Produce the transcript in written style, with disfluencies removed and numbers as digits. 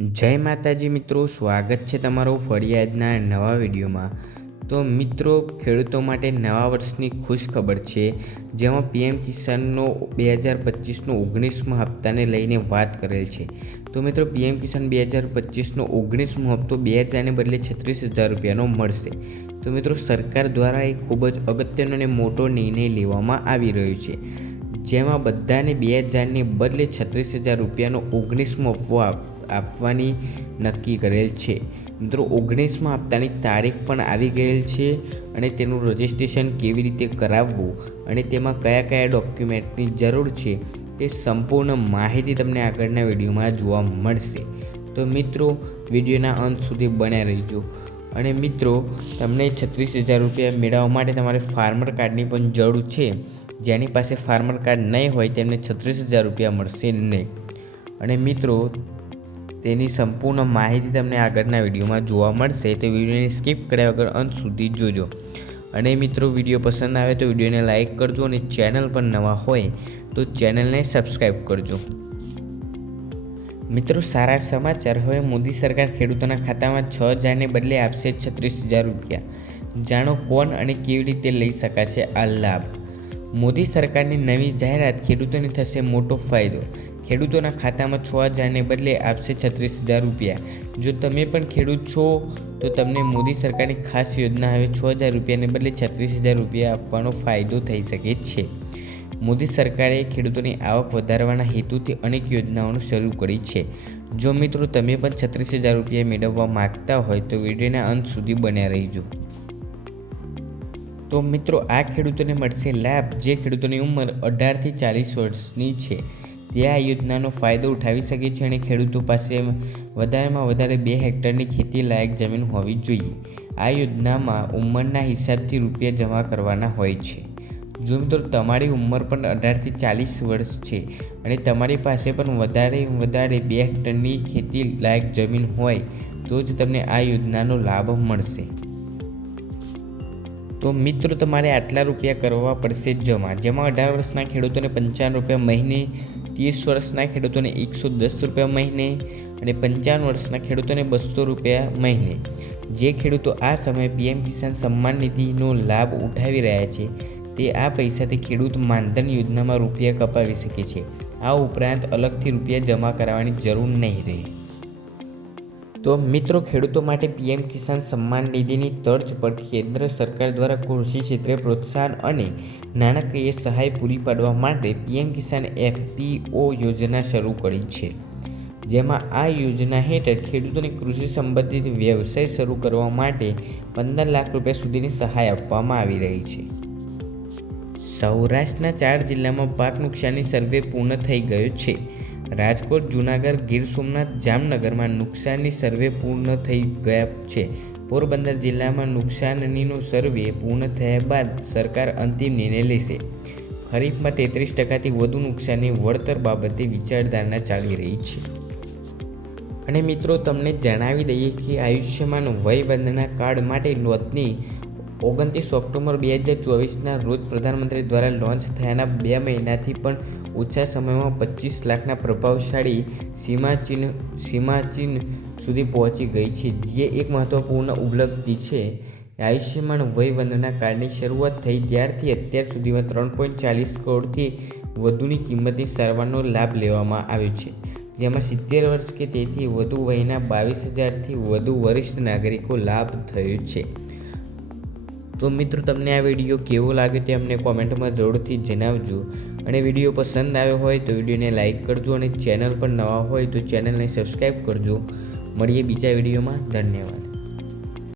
જય માતાજી મિત્રો, સ્વાગત છે તમારો ફરી આજના નવા વિડીયોમાં। તો મિત્રો, ખેડૂતો માટે નવા વર્ષની ખુશ ખબર છે, જેમાં પીએમ કિસાનનો 2025નો 19મો હપ્તાને લઈને વાત કરેલ છે। તો મિત્રો, પીએમ કિસાન 2025નો 19મો હપ્તો 2000ને બદલે 36,000 રૂપિયાનો મળશે। તો મિત્રો, સરકાર દ્વારા એક ખૂબ જ અગત્યનો અને મોટો નિર્ણય લેવામાં આવી રહ્યો છે, જેમાં બધાને 2000ને બદલે 36,000 રૂપિયાનો 19મો હપ્તો આપવાની નક્કી કરેલ છે। મિત્રો, 19મા હપ્તાની તારીખ પણ આવી ગયેલ છે અને તેનું રજિસ્ટ્રેશન કેવી રીતે કરાવવું અને તેમાં કયા કયા ડોક્યુમેન્ટની જરૂર છે તે સંપૂર્ણ માહિતી તમને આગળના વિડીયોમાં જોવા મળશે। તો મિત્રો, વિડીયોના અંત સુધી બન્યા રહેજો। અને મિત્રો, તમને 36,000 રૂપિયા મેળવવા માટે તમારે ફાર્મર કાર્ડની પણ જરૂર છે। જેની પાસે ફાર્મર કાર્ડ નહીં હોય તેમને 36,000 રૂપિયા મળશે નહીં। અને મિત્રો, તેની સંપૂર્ણ માહિતી તમને આગળના વિડીયોમાં જોવા મળશે, તો વિડીયોને સ્કીપ કર્યા વગર અંત સુધી જોજો। અને મિત્રો, વિડીયો પસંદ આવે તો વિડીયોને લાઇક કરજો અને ચેનલ પર નવા હોય તો ચેનલને સબસ્ક્રાઈબ કરજો। મિત્રો, સારા સમાચાર। હવે મોદી સરકાર ખેડૂતોના ખાતામાં 6,000ને બદલે આપશે 36,000 રૂપિયા। જાણો કોણ અને કેવી રીતે લઈ શકાશે આ લાભ। મોદી સરકારની નવી જાહેરાત, ખેડૂતોને થશે મોટો ફાયદો। ખેડૂતોના ખાતામાં 6,000ને બદલે આપશે 36,000 રૂપિયા। જો તમે પણ ખેડૂત છો તો તમને મોદી સરકારની ખાસ યોજના હવે 6,000 રૂપિયાને બદલે 36,000 રૂપિયા આપવાનો ફાયદો થઈ શકે છે। મોદી સરકારે ખેડૂતોની આવક વધારવાના હેતુથી અનેક યોજનાઓ શરૂ કરી છે। જો મિત્રો, તમે પણ 36,000 રૂપિયા મેળવવા માગતા હોય તો વિડીયોના અંત સુધી બન્યા રહેજો। તો મિત્રો, આ ખેડૂતોને મળશે લાભ જે ખેડૂતોની ઉંમર 18થી 40 વર્ષની છે, તે આ યોજનાનો ફાયદો ઉઠાવી શકે છે। અને ખેડૂતો પાસે વધારેમાં વધારે 2 હેક્ટરની ખેતી લાયક જમીન હોવી જોઈએ। આ યોજનામાં ઉંમરના હિસાબથી રૂપિયા જમા કરવાના હોય છે। જો મિત્રો, તમારી ઉંમર પણ 18થી 40 વર્ષ છે અને તમારી પાસે પણ વધારે 2 હેક્ટરની ખેતી લાયક જમીન હોય તો જ તમને આ યોજનાનો લાભ મળશે। તો મિત્રો, તમારે આટલા રૂપિયા કરવા પડશે જમા, જેમાં 18 વર્ષના ખેડૂતોને 55 રૂપિયા મહિને, 30 વર્ષના ખેડૂતોને 110 રૂપિયા મહિને અને 55 વર્ષના ખેડૂતોને 200 રૂપિયા મહિને। જે ખેડૂતો આ સમયે પીએમ કિસાન સન્માન નિધિનો લાભ ઉઠાવી રહ્યા છે તે આ પૈસાથી ખેડૂત માનધન યોજનામાં રૂપિયા કપાવી શકે છે। આ ઉપરાંત અલગથી રૂપિયા જમા કરાવવાની જરૂર નહીં રહે। તો મિત્રો, ખેડૂતો માટે પીએમ કિસાન સન્માન નિધિની તર્જ પર કેન્દ્ર સરકાર દ્વારા કૃષિ ક્ષેત્રે પ્રોત્સાહન અને નાણાકીય સહાય પૂરી પાડવા માટે પીએમ કિસાન FPO યોજના શરૂ કરી છે, જેમાં આ યોજના હેઠળ ખેડૂતોને કૃષિ સંબંધિત વ્યવસાય શરૂ કરવા માટે 15 લાખ રૂપિયા સુધીની સહાય આપવામાં આવી રહી છે। સૌરાષ્ટ્રના 4 જિલ્લામાં પાક નુકસાની સર્વે પૂર્ણ થઈ ગયો છે। રાજકોટ, જૂનાગઢ, ગીર સોમનાથ, જામનગરમાં નુકસાની સર્વે પૂર્ણ થઈ ગયા છે। પોરબંદર જિલ્લામાં નુકસાનીનો સર્વે પૂર્ણ થયા બાદ સરકાર અંતિમ નિર્ણય લેશે। ખરીફમાં 33%થી વધુ નુકસાની વળતર બાબતે વિચારધારણા ચાલી રહી છે। અને મિત્રો, તમને જણાવી દઈએ કે આયુષ્યમાન વય વંદના કાર્ડ માટે નોંધણી 29 ઓક્ટોબર 2024ના રોજ પ્રધાનમંત્રી દ્વારા લોન્ચ થયાના 2 મહિનાથી પણ ઓછા સમયમાં 25 લાખના પ્રભાવશાળી સીમાચિહ્ન સુધી પહોંચી ગઈ છે, જે એક મહત્વપૂર્ણ ઉપલબ્ધિ છે। આયુષ્યમાન વય વંદના કાર્ડની શરૂઆત થઈ ત્યારથી અત્યાર સુધીમાં 3.40 કરોડથી વધુની કિંમતની સારવારનો લાભ લેવામાં આવ્યો છે, જેમાં 70 વર્ષ કે તેથી વધુ વયના 22,000થી વધુ વરિષ્ઠ નાગરિકો લાભ થયો છે। તો મિત્રો, તમને આ વિડીયો કેવો લાગ્યો તે અમને કોમેન્ટમાં જરૂરથી જણાવજો। અને વિડીયો પસંદ આવ્યો હોય તો વિડીયોને લાઇક કરજો અને ચેનલ પર નવા હોય તો ચેનલને સબસ્ક્રાઈબ કરજો। મળીએ બીજા વિડીયોમાં। ધન્યવાદ।